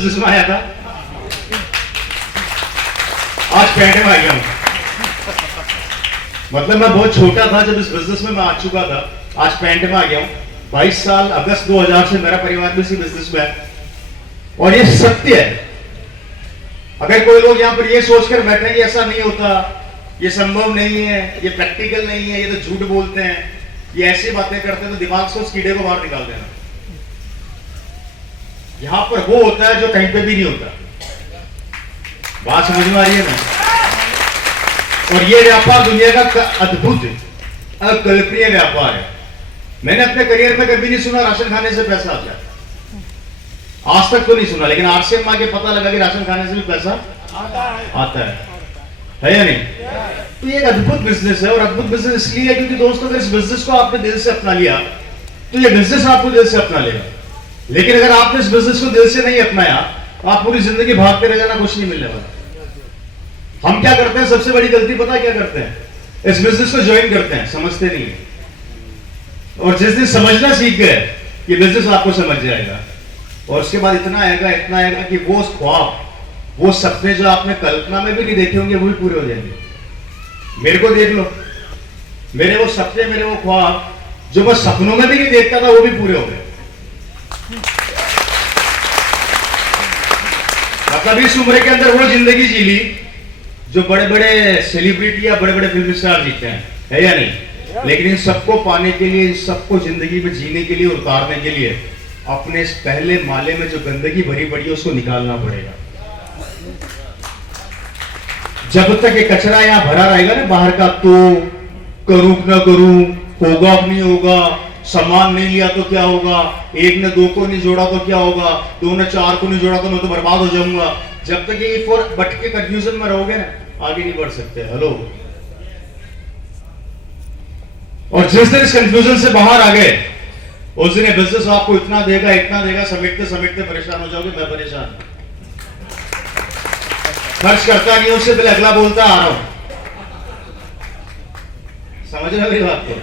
Business में आया था, आज पैंट में आ गया हूं। मतलब मैं बहुत छोटा था जब इस बिजनेस में मैं आ चुका था, आज पैंट में आ गया हूं। 22 साल अगस्त 2000 से मेरा परिवार भी इसी बिजनेस में है और ये सत्य है। अगर कोई लोग यहाँ पर ये सोचकर बैठे कि ऐसा नहीं होता, ये संभव नहीं है, ये प्रैक्टिकल नहीं है, ये तो झूठ बोलते हैं, ये ऐसी बातें करते हैं, तो दिमाग से उस कीड़े को बाहर निकाल देना। यहां पर वो होता है जो कहीं पे भी नहीं होता। बात समझ में आ रही है ना? और ये व्यापार दुनिया का अद्भुत अकल्पनीय व्यापार है। मैंने अपने करियर में कभी नहीं सुना राशन खाने से पैसा आता है, आज तक तो नहीं सुना, लेकिन आरसीएम में आके पता लगा कि राशन खाने से भी पैसा आता है या नहीं? तो ये एक अद्भुत बिजनेस है। और अद्भुत बिजनेस इसलिए है क्योंकि दोस्तों अगर इस बिजनेस को आपने दिल से अपना लिया तो ये बिजनेस आपको दिल से अपना लेगा। लेकिन अगर आपने इस बिजनेस को दिल से नहीं अपनाया तो आप पूरी जिंदगी भागते रह जाना, कुछ नहीं मिलने वाला। हम क्या करते हैं, सबसे बड़ी गलती पता क्या करते हैं, इस बिजनेस को ज्वाइन करते हैं, समझते नहीं है। और जिस दिन समझना सीख गए ये बिजनेस आपको समझ जाएगा और उसके बाद इतना आएगा कि वो ख्वाब, वो सपने जो आपने कल्पना में भी नहीं देखे होंगे वो भी पूरे हो जाएंगे। मेरे को देख लो, मेरे वो सपने, मेरे वो ख्वाब जो मैं सपनों में भी नहीं देखता था वो भी पूरे हो गए। मतलब इस उम्र के अंदर वो जिंदगी जी ली जो बड़े बड़े सेलिब्रिटी या बड़े बड़े फिल्म स्टार जीते हैं, है या नहीं? लेकिन इन सबको पाने के लिए, इन सबको जिंदगी में जीने के लिए, उतारने के लिए अपने इस पहले माले में जो गंदगी भरी पड़ी है उसको निकालना पड़ेगा। जब तक ये कचरा यहां भरा रहेगा ना बाहर का, तो करूं ना करूं, होगा नहीं होगा, सामान नहीं लिया तो क्या होगा, एक ने दो को नहीं जोड़ा तो क्या होगा, दो ने चार को नहीं जोड़ा तो मैं तो बर्बाद हो जाऊंगा। जब तक ये फोर बट के कंफ्यूजन में रहोगे ना आगे नहीं बढ़ सकते। हेलो। और जिस दिन इस कंफ्यूजन से बाहर आ गए उस दिन बिजनेस आपको इतना देगा, समेटते समेटते परेशान हो जाओगे। मैं परेशान खर्च करता नहीं, उससे पहले अगला बोलता आ रहा हूं, समझ रहे मेरी बात को?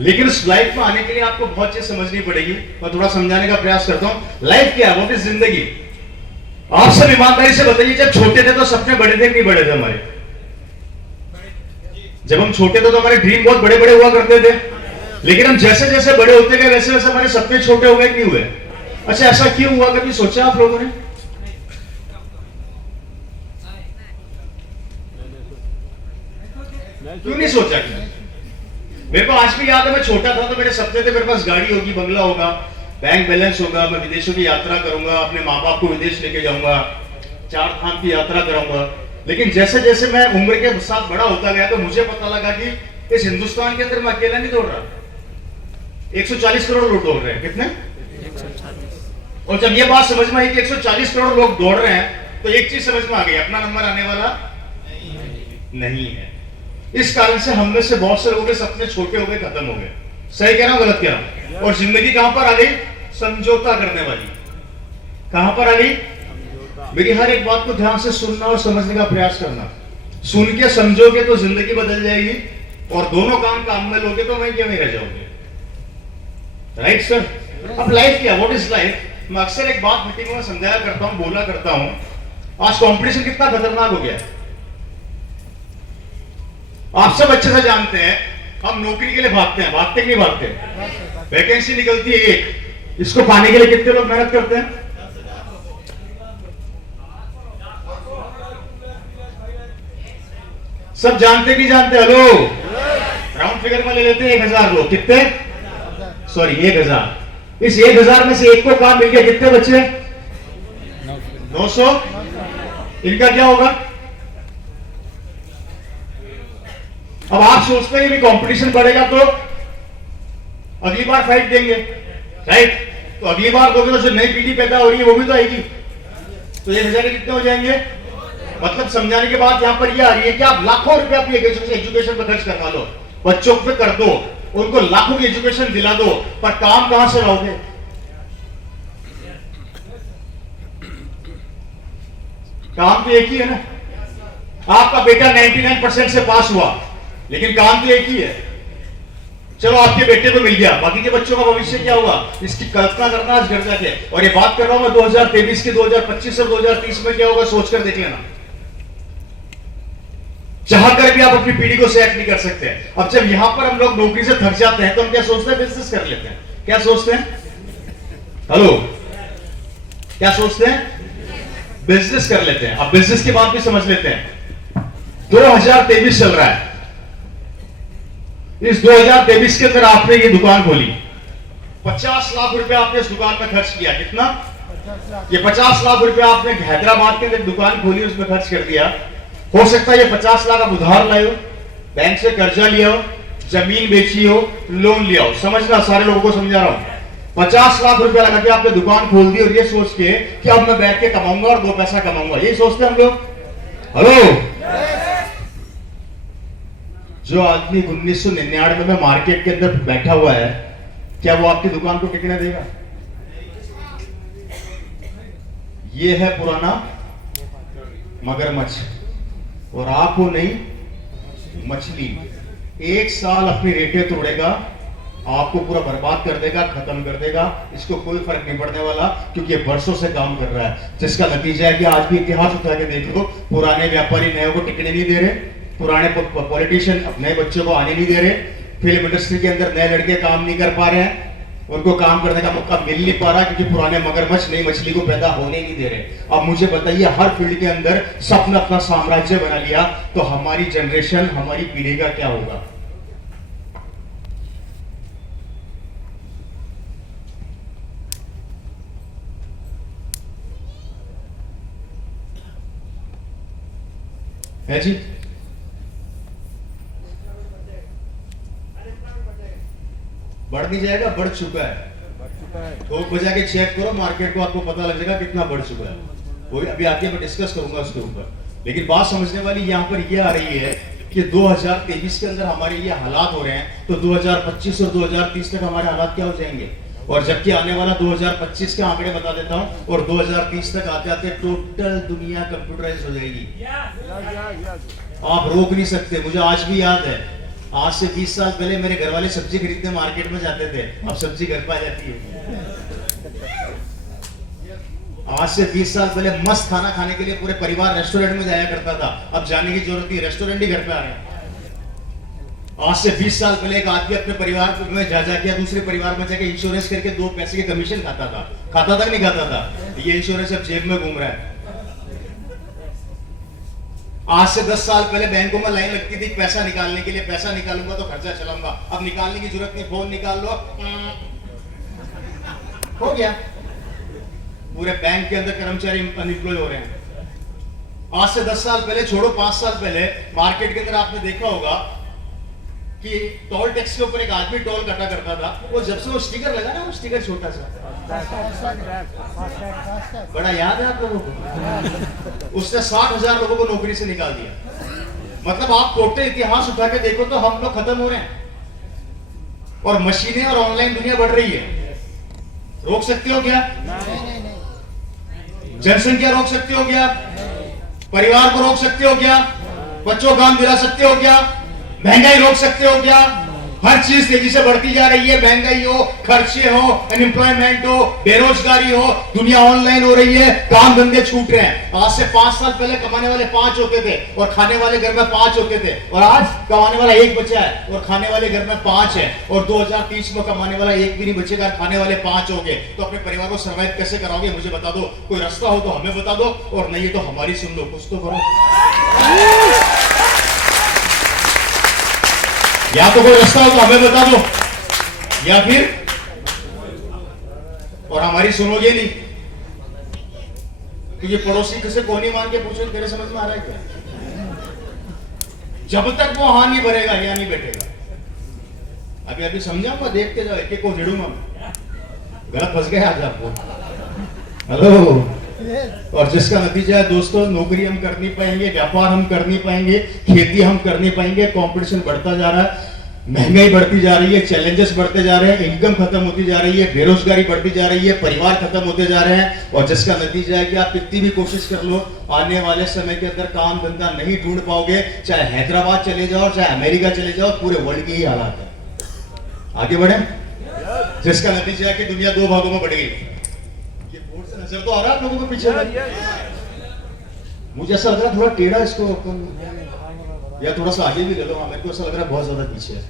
लेकिन उस लाइफ में आने के लिए आपको बहुत चीज समझनी पड़ेगी। मैं थोड़ा समझाने का प्रयास करता हूं। लाइफ क्या है, व्हाट इज जिंदगी? आप सब ईमानदारी से बताइए, जब छोटे थे तो सपने बड़े थे कि नहीं बड़े थे हमारे? जब हम छोटे थे तो हमारे ड्रीम बहुत बड़े बड़े हुआ करते थे, लेकिन हम जैसे जैसे बड़े होते गए वैसे वैसे हमारे सपने छोटे हो गए, क्यों हुए? अच्छा, ऐसा क्यों हुआ, कभी सोचा आप लोगों ने? क्यों नहीं सोचा? मेरे को आज भी याद है, मैं छोटा था तो मेरे सपने थे मेरे पास गाड़ी होगी, बंगला होगा, बैंक बैलेंस होगा, मैं विदेशों की यात्रा करूंगा, अपने माँ बाप को विदेश लेके जाऊंगा, 4 धाम की यात्रा कराऊंगा। लेकिन जैसे जैसे मैं उम्र के साथ बड़ा होता गया तो मुझे पता लगा कि इस हिंदुस्तान के अंदर मैं अकेला नहीं दौड़ रहा, 140 करोड़ लोग दौड़ रहे हैं। कितने? और जब ये बात समझ में आई कि 140 करोड़ लोग दौड़ रहे हैं तो एक चीज समझ में आ गई, अपना नंबर आने वाला नहीं है। इस कारण से हम में से बहुत से लोगों के सपने छोटे हो गए, खत्म हो गए। सही कह रहा हूं, गलत कह रहा हूं? और जिंदगी कहां पर आ गई? समझौता करने वाली। कहां पर आ गई? मेरी हर एक बात को ध्यान से सुनना और समझने का प्रयास करना। सुन के समझोगे तो जिंदगी बदल जाएगी, और दोनों काम में लोगे तो वहीं क्यों रह जाओगे। Right sir? अब लाइफ क्या, व्हाट इज लाइफ? मैं अक्सर एक बात मीटिंग में समझाया करता हूं, बोला करता हूं, आज कंपटीशन कितना खतरनाक हो गया है। आप सब अच्छे से जानते हैं, हम नौकरी के लिए भागते हैं, भागते नहीं भागते? वैकेंसी निकलती है एक, इसको पाने के लिए कितने लोग मेहनत करते हैं? सब जानते नहीं जानते? हेलो, राउंड फिगर में ले लेते हैं 1000 लोग। कितने? सॉरी 1000। इस 1000 में से एक को काम मिल गया, कितने बचे? 900। इनका क्या होगा? अब आप सोचते हैं कि कंपटीशन बढ़ेगा तो अगली बार फाइट देंगे, राइट? तो अगली बार दोगे तो जो नई पीढ़ी पैदा हो रही है वो भी तो आएगी, तो 1000 कितने हो जाएंगे? मतलब समझाने के बाद यहां पर ये आ रही है कि आप लाखों रुपए अपनी एजुकेशन पर खर्च करवा लो, बच्चों पे कर दो, उनको लाखों की एजुकेशन दिला दो, पर काम कहां से लाओगे? काम तो एक ही है ना। आपका बेटा 99% से पास हुआ, लेकिन काम तो एक ही है। चलो आपके बेटे को मिल गया, बाकी के बच्चों का भविष्य क्या होगा, इसकी कल्पना करना आज घर जाके। और ये बात कर रहा हूं मैं 2023 की, 2025 और 2030 में क्या होगा सोचकर देख लेना। चाहकर भी आप अपनी पीढ़ी को सेट नहीं कर सकते। अब जब यहां पर हम लोग नौकरी से थक जाते हैं तो हम क्या सोचते हैं, बिजनेस कर लेते हैं। क्या सोचते हैं, हेलो, क्या सोचते हैं, बिजनेस कर लेते हैं। अब बिजनेस की बात भी समझ लेते हैं। 2023 चल रहा है, इस 2023 के अंदर आपने ये दुकान खोली, 50 लाख रुपए आपने इस दुकान में खर्च किया। कितना, ये 50 लाख रुपए आपने हैदराबाद के अंदर दुकान खोली, उसमें खर्च कर दिया। हो सकता है ये 50 लाख आप उधार लाए हो, बैंक से कर्जा लिया हो, जमीन बेची हो, लोन लिया हो। समझना, सारे लोगों को समझा रहा हूं। 50 लाख रुपया लगा के आपने दुकान खोल दी और ये सोच के कि अब मैं बैठ के कमाऊंगा और 2 पैसा कमाऊंगा, ये सोचते हैं हम लोग। हेलो, जो आदमी 1999 में मार्केट के अंदर बैठा हुआ है, क्या वो आपकी दुकान को टिकने देगा? ये है पुराना मगरमच्छ, और आप वो नहीं मछली। 1 साल अपनी रेटें तोड़ेगा, आपको पूरा बर्बाद कर देगा, खत्म कर देगा। इसको कोई फर्क नहीं पड़ने वाला, क्योंकि ये वर्षों से काम कर रहा है, जिसका नतीजा है कि आज भी इतिहास उठा के देख लो, पुराने व्यापारी नए को टिकने नहीं दे रहे, पुराने पॉलिटिशियन नए बच्चों को आने नहीं दे रहे, फिल्म इंडस्ट्री के अंदर नए लड़के काम नहीं कर पा रहे हैं, उनको काम करने का मौका मिल नहीं पा रहा, क्योंकि पुराने मगरमच्छ नई मछली को पैदा होने नहीं दे रहे। अब मुझे बताइए, हर फील्ड के अंदर सबने अपना साम्राज्य बना लिया, तो हमारी जनरेशन, हमारी पीढ़ी का क्या होगा? है जी, बढ़ नहीं जाएगा, बढ़ चुका है। थोक बजा के चेक करो मार्केट को, आपको पता लग जाएगा कितना बढ़ चुका है। वो अभी आगे मैं डिस्कस करूंगा उसके ऊपर। लेकिन बात समझने वाली यहां पर यह आ रही है कि 2023 के अंदर हमारे ये हालात हो रहे हैं, तो 2025 और 2030 तक हमारे हालात क्या हो जाएंगे? और जबकि आने वाला 2025 के आंकड़े बता देता हूं, और 2030 तक आते आते टोटल दुनिया कंप्यूटराइज हो जाएगी। आप रोक नहीं सकते। मुझे आज भी याद है, आज से 20 साल पहले मेरे घर वाले सब्जी खरीदने मार्केट में जाते थे, अब सब्जी घर पे आ जाती है। आज से 20 साल पहले मस्त खाना खाने के लिए पूरे परिवार रेस्टोरेंट में जाया करता था, अब जाने की जरूरत नहीं, रेस्टोरेंट ही घर पे आ रहे हैं। आज से 20 साल पहले एक आदमी अपने परिवार में जा के दूसरे परिवार में जाके इंश्योरेंस करके 2 पैसे के कमीशन खाता था कि नहीं खाता था? ये इंश्योरेंस अब जेब में घूम रहा है। आज से 10 साल पहले बैंकों में लाइन लगती थी पैसा निकालने के लिए, पैसा निकालूंगा तो खर्चा चलाऊंगा, अब निकालने की जरूरत नहीं, फोन निकाल लो, हो गया। पूरे बैंक के अंदर कर्मचारी अनएम्प्लॉय हो रहे हैं। आज से 10 साल पहले छोड़ो, 5 साल पहले मार्केट के अंदर आपने देखा होगा कि टोल टैक्स के ऊपर एक आदमी टोल कटा करता था, वो जब से वो स्टिकर लगा ना, वो स्टिकर छोटा सा, बड़ा याद है आप लोगों को, उसने 60,000 लोगों को नौकरी से निकाल दिया। मतलब आप टोटल इतिहास उठा के देखो तो हम लोग खत्म हो रहे हैं, और मशीनें और ऑनलाइन दुनिया बढ़ रही है। रोक सकते हो क्या? जनसंख्या रोक सकते हो क्या? परिवार को रोक सकते हो क्या? बच्चों को काम दिला सकते हो क्या? महंगाई रोक सकते हो क्या? हर चीज तेजी से बढ़ती जा रही है, महंगाई हो, खर्चे हो, अनएम्प्लॉयमेंट हो, बेरोजगारी हो, दुनिया ऑनलाइन हो रही है, काम धंधे छूट रहे हैं। आज से 5 साल पहले कमाने वाले 5 होते थे और खाने वाले घर में 5 होते थे, और आज कमाने वाला 1 बचा है और खाने वाले घर में 5 है, और 2030 में कमाने वाला 1 भी नहीं बचेगा, खाने वाले 5 हो गए। तो अपने परिवार को सर्वाइव कैसे कराओगे? मुझे बता दो, कोई रास्ता हो तो हमें बता दो, और नहीं तो हमारी सुन लो, कुछ तो करो। या तो कोई रास्ता हो तो हमें बता दो, या फिर और हमारी सुनोगे नहीं, क्योंकि पड़ोसी किसे कोनी मान के पूछो तेरे समझ में आ रहा है क्या? जब तक वो हाँ नहीं भरेगा या नहीं बैठेगा। अभी अभी समझाऊंगा, देखते जाओ, एक एक को झेड़ूंगा। गलत फंस गए आज आपको। हेलो, और जिसका नतीजा है दोस्तों, नौकरी हम कर नहीं पाएंगे, व्यापार हम कर नहीं पाएंगे, खेती हम कर नहीं पाएंगे, कंपटीशन बढ़ता जा रहा है, महंगाई बढ़ती जा रही है, चैलेंजेस बढ़ते जा रहे हैं, इनकम खत्म होती जा रही है, बेरोजगारी बढ़ती जा रही है, परिवार खत्म होते जा रहे हैं, और जिसका नतीजा है कि आप कितनी भी कोशिश कर लो, आने वाले समय के अंदर काम धंधा नहीं ढूंढ पाओगे। चाहे हैदराबाद चले जाओ, चाहे अमेरिका चले जाओ, पूरे वर्ल्ड की ही हालात है। आगे बढ़े, जिसका नतीजा है कि दुनिया दो भागों में बढ़ गई। ये बोर्ड से नजर तो आ रहा है आप लोगों को पीछे? मुझे ऐसा लग रहा है थोड़ा टेढ़ा इसको या थोड़ा सा आगे भी ले लो। हाँ, मेरे को ऐसा लग रहा है बहुत ज्यादा पीछे है।